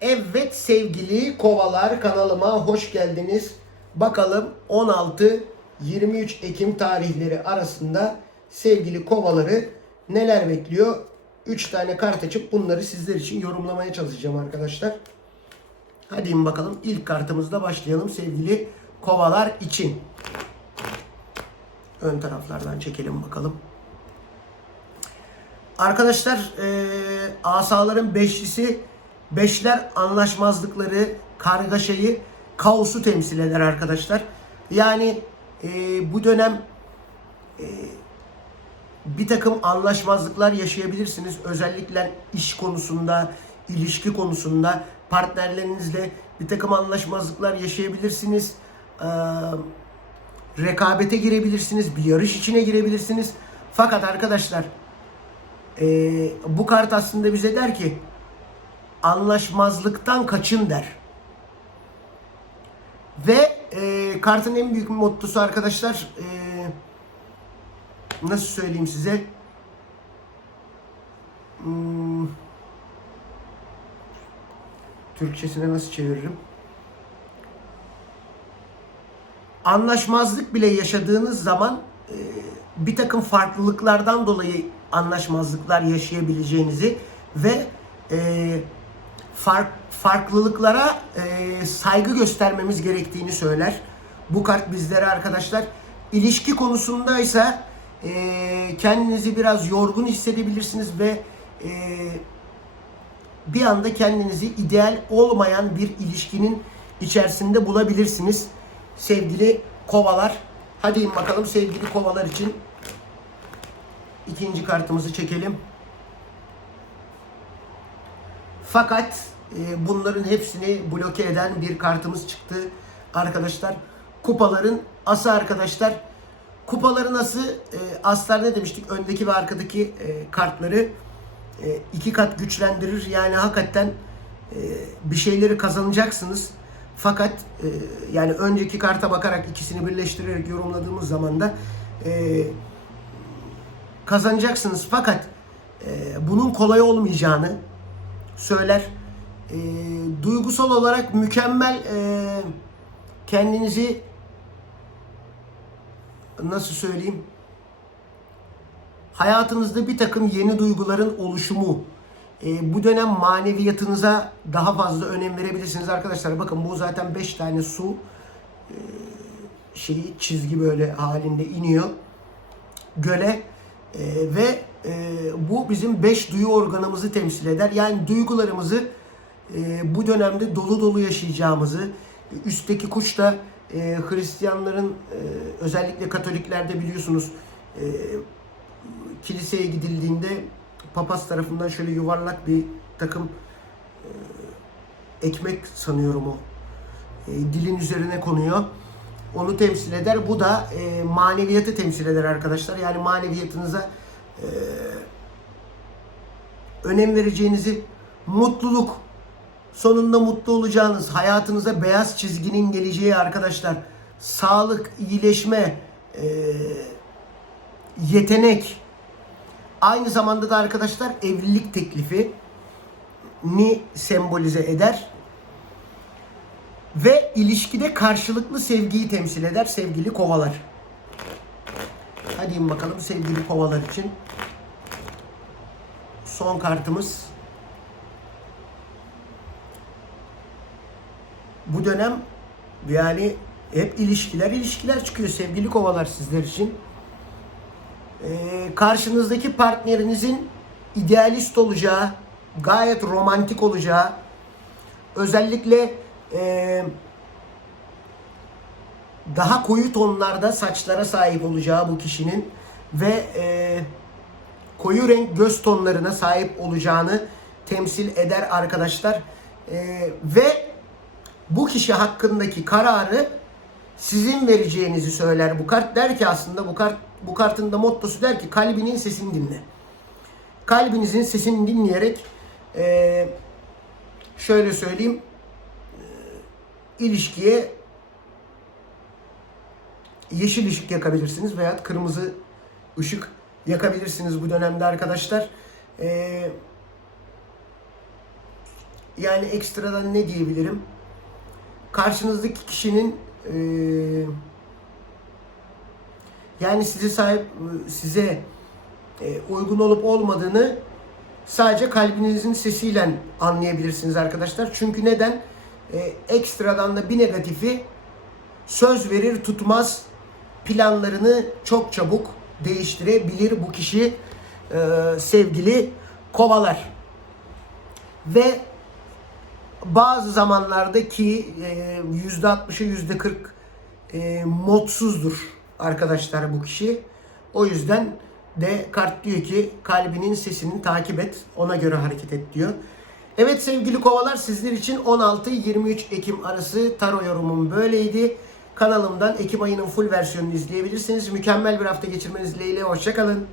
Evet sevgili kovalar kanalıma hoş geldiniz. Bakalım 16-23 Ekim tarihleri arasında sevgili kovaları neler bekliyor? 3 tane kart açıp bunları sizler için yorumlamaya çalışacağım arkadaşlar. Hadi bakalım ilk kartımızda başlayalım sevgili kovalar için. Ön taraflardan çekelim bakalım. Arkadaşlar eee asaların beşlisi beşler anlaşmazlıkları, kargaşayı, kaosu temsil eder arkadaşlar. Yani eee, bu dönem eee, bir takım anlaşmazlıklar yaşayabilirsiniz. Özellikle iş konusunda, ilişki konusunda partnerlerinizle bir takım anlaşmazlıklar yaşayabilirsiniz. Eee rekabete girebilirsiniz, bir yarış içine girebilirsiniz. Fakat arkadaşlar ee, bu kart aslında bize der ki anlaşmazlıktan kaçın der. Ve e, kartın en büyük mottosu arkadaşlar e, nasıl söyleyeyim size Hmm, Türkçesine nasıl çeviririm? Anlaşmazlık bile yaşadığınız zaman e, bir takım farklılıklardan dolayı anlaşmazlıklar yaşayabileceğinizi ve e, fark, farklılıklara e, saygı göstermemiz gerektiğini söyler. Bu kart bizlere arkadaşlar ilişki konusundaysa e, kendinizi biraz yorgun hissedebilirsiniz ve e, bir anda kendinizi ideal olmayan bir ilişkinin içerisinde bulabilirsiniz. Sevgili kovalar. Hadi bakalım sevgili kovalar için ikinci kartımızı çekelim. Fakat e, bunların hepsini bloke eden bir kartımız çıktı arkadaşlar. Kupaların ası arkadaşlar. Kupaların ası e, aslar ne demiştik? Öndeki ve arkadaki e, kartları e, iki kat güçlendirir. Yani hakikaten e, bir şeyleri kazanacaksınız. Fakat e, yani önceki karta bakarak ikisini birleştirerek yorumladığımız zaman da e, kazanacaksınız. Fakat e, bunun kolay olmayacağını söyler. E, duygusal olarak mükemmel e, kendinizi nasıl söyleyeyim hayatınızda bir takım yeni duyguların oluşumu e, bu dönem maneviyatınıza daha fazla önem verebilirsiniz arkadaşlar. Bakın bu zaten 5 tane su e, şeyi çizgi böyle halinde iniyor göle E, ve e, bu bizim 5 duyu organımızı temsil eder. Yani duygularımızı e, bu dönemde dolu dolu yaşayacağımızı üstteki kuş da e, Hristiyanların e, özellikle Katoliklerde biliyorsunuz e, kiliseye gidildiğinde papaz tarafından şöyle yuvarlak bir takım e, ekmek sanıyorum o. E, dilin üzerine konuyor. Onu temsil eder. Bu da e, maneviyatı temsil eder arkadaşlar. Yani maneviyatınıza e, önem vereceğinizi, mutluluk, sonunda mutlu olacağınız, hayatınıza beyaz çizginin geleceği arkadaşlar, sağlık, iyileşme, e, yetenek, Aynı zamanda da arkadaşlar evlilik teklifi ni sembolize eder. Ve ilişkide karşılıklı sevgiyi temsil eder sevgili kovalar. Hadi bakalım sevgili kovalar için. Son kartımız. Bu dönem yani hep ilişkiler ilişkiler çıkıyor sevgili kovalar sizler için. Ee, karşınızdaki partnerinizin idealist olacağı, gayet romantik olacağı, özellikle e, daha koyu tonlarda saçlara sahip olacağı bu kişinin ve e, koyu renk göz tonlarına sahip olacağını temsil eder arkadaşlar. E, ve bu kişi hakkındaki kararı sizin vereceğinizi söyler bu kart. Der ki aslında bu kart bu kartın da mottosu der ki kalbinin sesini dinle. Kalbinizin sesini dinleyerek e, şöyle söyleyeyim ilişkiye yeşil ışık yakabilirsiniz veya kırmızı ışık yakabilirsiniz bu dönemde arkadaşlar. E, yani ekstradan ne diyebilirim? Karşınızdaki kişinin eee, yani size sahip size e, uygun olup olmadığını sadece kalbinizin sesiyle anlayabilirsiniz arkadaşlar. Çünkü neden? E, ekstradan da bir negatifi söz verir tutmaz planlarını çok çabuk değiştirebilir bu kişi e, sevgili kovalar. Ve bazı zamanlarda ki e, %60'ı %40 e, modsuzdur arkadaşlar bu kişi. O yüzden de kart diyor ki kalbinin sesini takip et. Ona göre hareket et diyor. Evet sevgili kovalar sizler için 16-23 Ekim arası taro yorumum böyleydi. Kanalımdan Ekim ayının full versiyonunu izleyebilirsiniz. Mükemmel bir hafta geçirmeniz dileğiyle. Hoşçakalın.